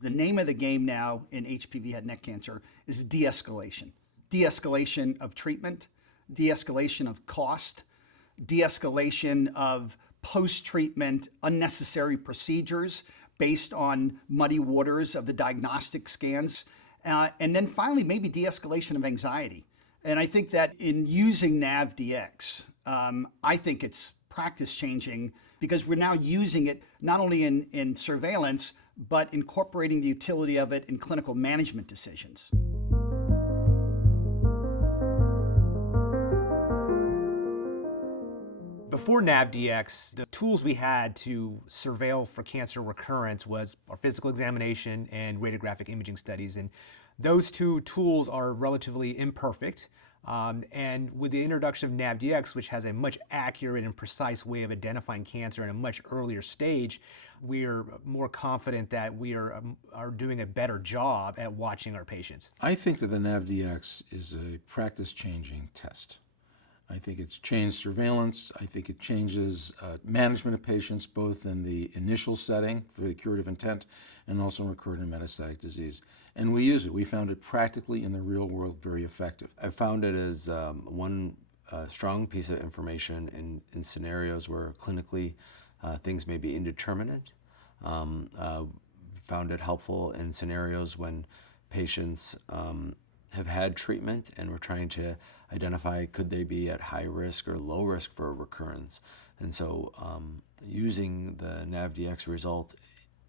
The name of the game now in HPV head and neck cancer is de-escalation. De-escalation of treatment, de-escalation of cost, de-escalation of post-treatment unnecessary procedures based on muddy waters of the diagnostic scans, and then finally maybe de-escalation of anxiety. And I think that in using NavDx, I think it's practice changing because we're now using it not only in surveillance, but incorporating the utility of it in clinical management decisions. Before NavDx, the tools we had to surveil for cancer recurrence was our physical examination and radiographic imaging studies. And those two tools are relatively imperfect. And with the introduction of NavDx, which has a much accurate and precise way of identifying cancer in a much earlier stage, we're more confident that we are doing a better job at watching our patients. I think that the NavDx is a practice-changing test. I think it's changed surveillance. I think it changes management of patients, both in the initial setting for the curative intent and also in recurrent and metastatic disease. And we use it. We found it practically in the real world very effective. I found it as one strong piece of information in scenarios where clinically things may be indeterminate. Found it helpful in scenarios when patients have had treatment and we're trying to identify could they be at high risk or low risk for recurrence. And so using the NavDx result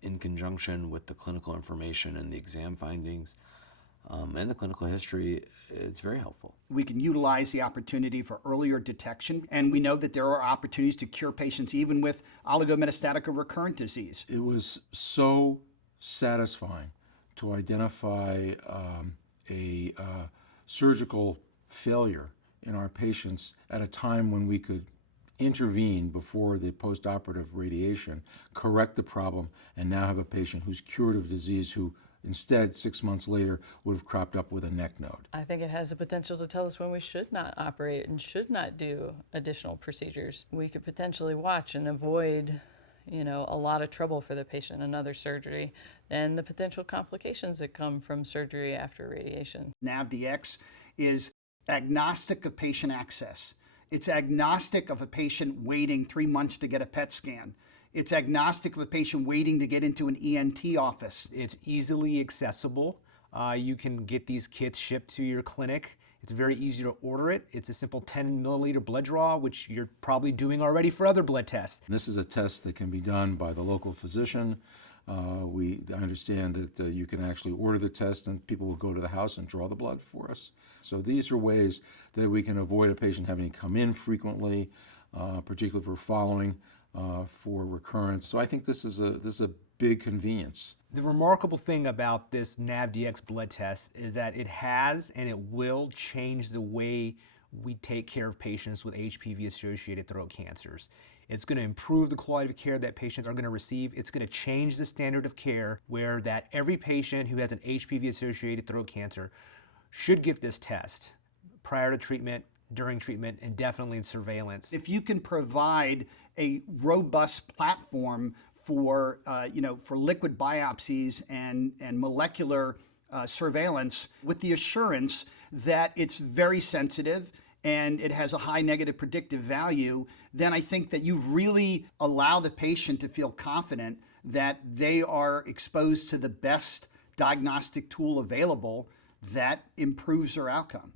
in conjunction with the clinical information and the exam findings and the clinical history, it's very helpful. We can utilize the opportunity for earlier detection, and we know that there are opportunities to cure patients even with oligometastatic or recurrent disease. It was so satisfying to identify a surgical failure in our patients at a time when we could intervene before the postoperative radiation, correct the problem, and now have a patient who's cured of disease who instead 6 months later would have cropped up with a neck node. I think it has the potential to tell us when we should not operate and should not do additional procedures. We could potentially watch and avoid a lot of trouble for the patient, another surgery, and the potential complications that come from surgery after radiation. NavDx is agnostic of patient access. It's agnostic of a patient waiting 3 months to get a PET scan. It's agnostic of a patient waiting to get into an ENT office. It's easily accessible. You can get these kits shipped to your clinic. It's very easy to order it. It's a simple 10 milliliter blood draw, which you're probably doing already for other blood tests. This is a test that can be done by the local physician. I understand that you can actually order the test and people will go to the house and draw the blood for us. So these are ways that we can avoid a patient having to come in frequently, particularly for following for recurrence. So I think this is a big convenience. The remarkable thing about this NavDx blood test is that it has and it will change the way we take care of patients with HPV-associated throat cancers. It's going to improve the quality of care that patients are going to receive. It's going to change the standard of care where that every patient who has an HPV-associated throat cancer should get this test prior to treatment, during treatment, and definitely in surveillance. If you can provide a robust platform for liquid biopsies and molecular surveillance with the assurance that it's very sensitive and it has a high negative predictive value, then I think that you really allow the patient to feel confident that they are exposed to the best diagnostic tool available that improves their outcome.